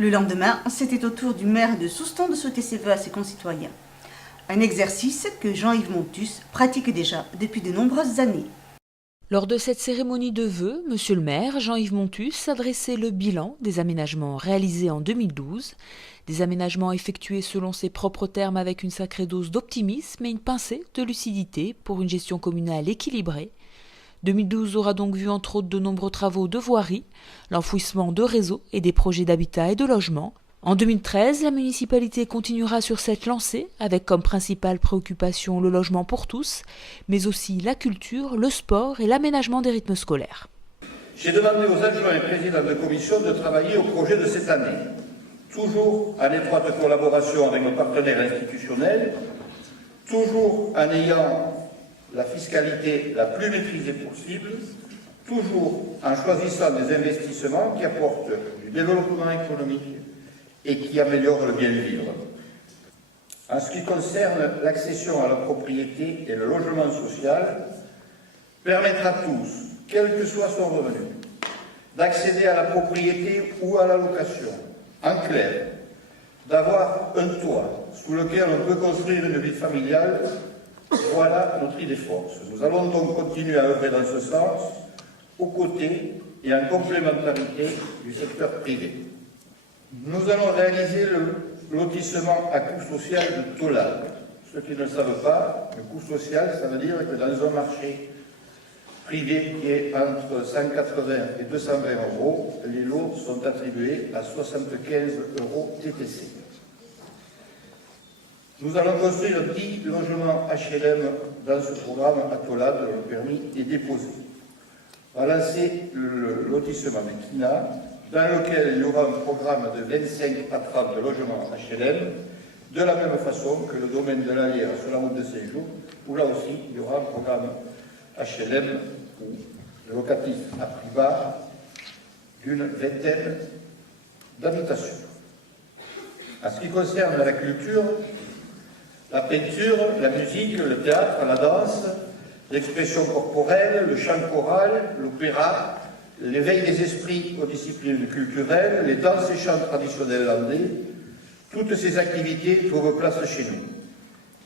Le lendemain, c'était au tour du maire de Souston de souhaiter ses vœux à ses concitoyens. Un exercice que Jean-Yves Montus pratique déjà depuis de nombreuses années. Lors de cette cérémonie de vœux, monsieur le maire, Jean-Yves Montus, adressait le bilan des aménagements réalisés en 2012, des aménagements effectués selon ses propres termes avec une sacrée dose d'optimisme et une pincée de lucidité pour une gestion communale équilibrée. 2012 aura donc vu entre autres de nombreux travaux de voirie, l'enfouissement de réseaux et des projets d'habitat et de logement. En 2013, la municipalité continuera sur cette lancée avec comme principale préoccupation le logement pour tous, mais aussi la culture, le sport et l'aménagement des rythmes scolaires. J'ai demandé aux adjoints et présidents de commission de travailler au projet de cette année, toujours en étroite collaboration avec nos partenaires institutionnels, toujours en ayant la fiscalité la plus maîtrisée possible, toujours en choisissant des investissements qui apportent du développement économique et qui améliorent le bien-vivre. En ce qui concerne l'accession à la propriété et le logement social, permettre à tous, quel que soit son revenu, d'accéder à la propriété ou à la location. En clair, d'avoir un toit sous lequel on peut construire une vie familiale, voilà notre idée force. Nous allons donc continuer à œuvrer dans ce sens, aux côtés et en complémentarité du secteur privé. Nous allons réaliser le lotissement à coût social de Tolade. Ceux qui ne le savent pas, le coût social, ça veut dire que dans un marché privé qui est entre 180 et 220 euros, les lots sont attribués à 75 euros TTC. Nous allons construire 10 logements HLM dans ce programme à Tolade, le permis est déposé. On va lancer le lotissement de Kina, dans lequel il y aura un programme de 25 à 30 logements HLM, de la même façon que le domaine de l'Allière sur la route de Saint-Jean, où là aussi il y aura un programme HLM ou locatif à prix bas d'une vingtaine d'habitations. En ce qui concerne la culture, la peinture, la musique, le théâtre, la danse, l'expression corporelle, le chant choral, l'opéra, l'éveil des esprits aux disciplines culturelles, les danses et chants traditionnels landais, toutes ces activités trouvent place chez nous.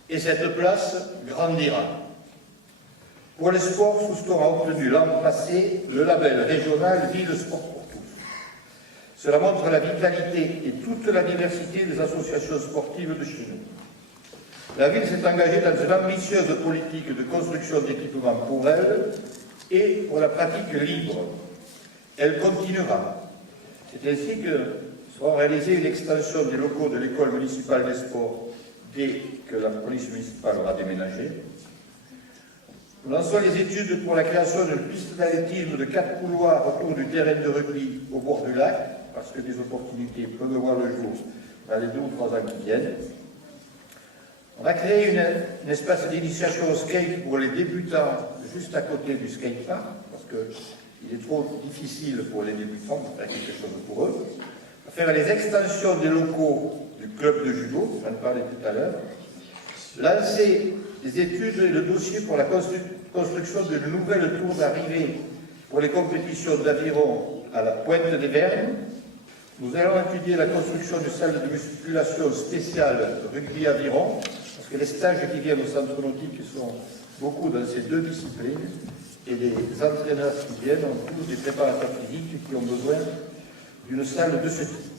Et cette place grandira. Pour les sports, Souston a obtenu l'an passé le label régional Ville Sport pour tous. Cela montre la vitalité et toute la diversité des associations sportives de chez nous. La ville s'est engagée dans une ambitieuse politique de construction d'équipements pour elle et pour la pratique libre. Elle continuera. C'est ainsi que sera réalisée une extension des locaux de l'école municipale des sports dès que la police municipale aura déménagé. Nous lançons les études pour la création d'une piste d'athlétisme de 4 couloirs autour du terrain de rugby au bord du lac, parce que des opportunités peuvent voir le jour dans les 2 ou 3 ans qui viennent. On va créer un espace d'initiation au skate pour les débutants juste à côté du skatepark, parce qu'il est trop difficile pour les débutants de faire quelque chose pour eux. On va faire les extensions des locaux du club de judo, j'en parlais tout à l'heure. Lancer les études et le dossier pour la construction d'une nouvelle tour d'arrivée pour les compétitions d'aviron à la Pointe des Vernes. Nous allons étudier la construction d'une salle de musculation spéciale rugby-aviron, parce que les stages qui viennent au centre nautique sont beaucoup dans ces 2 disciplines, et les entraîneurs qui viennent ont tous des préparateurs physiques qui ont besoin d'une salle de ce type.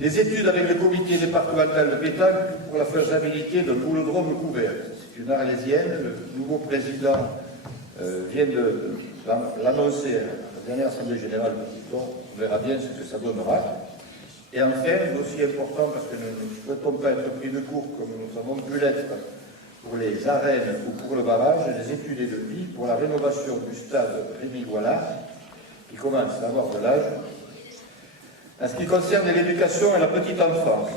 Les études avec le comité départemental de pétanque pour la faisabilité d'un boulodrome couvert. C'est une arlésienne, le nouveau président vient de l'annoncer à la dernière assemblée générale de Souston. On verra bien ce que ça donnera. Et enfin, aussi important, parce que nous ne souhaitons pas être pris de court comme nous avons pu l'être pour les arènes ou pour le barrage, les études et devis pour la rénovation du stade Rémy-Goilard, qui commence à avoir de l'âge. En ce qui concerne l'éducation et la petite enfance,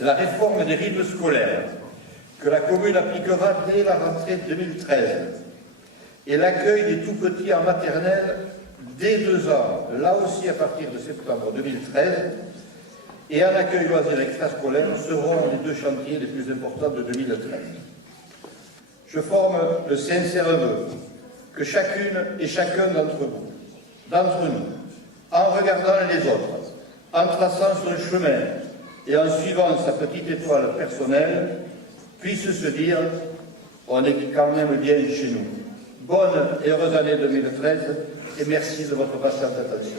la réforme des rythmes scolaires que la commune appliquera dès la rentrée 2013 et l'accueil des tout-petits en maternelle dès 2 ans, là aussi à partir de septembre 2013, et en accueil loisir extrascolaire seront les 2 chantiers les plus importants de 2013. Je forme le sincère vœu que chacune et chacun d'entre nous, en regardant les autres, en traçant son chemin et en suivant sa petite étoile personnelle, puisse se dire « on est quand même bien chez nous ». Bonne et heureuse année 2013 et merci de votre patiente attention.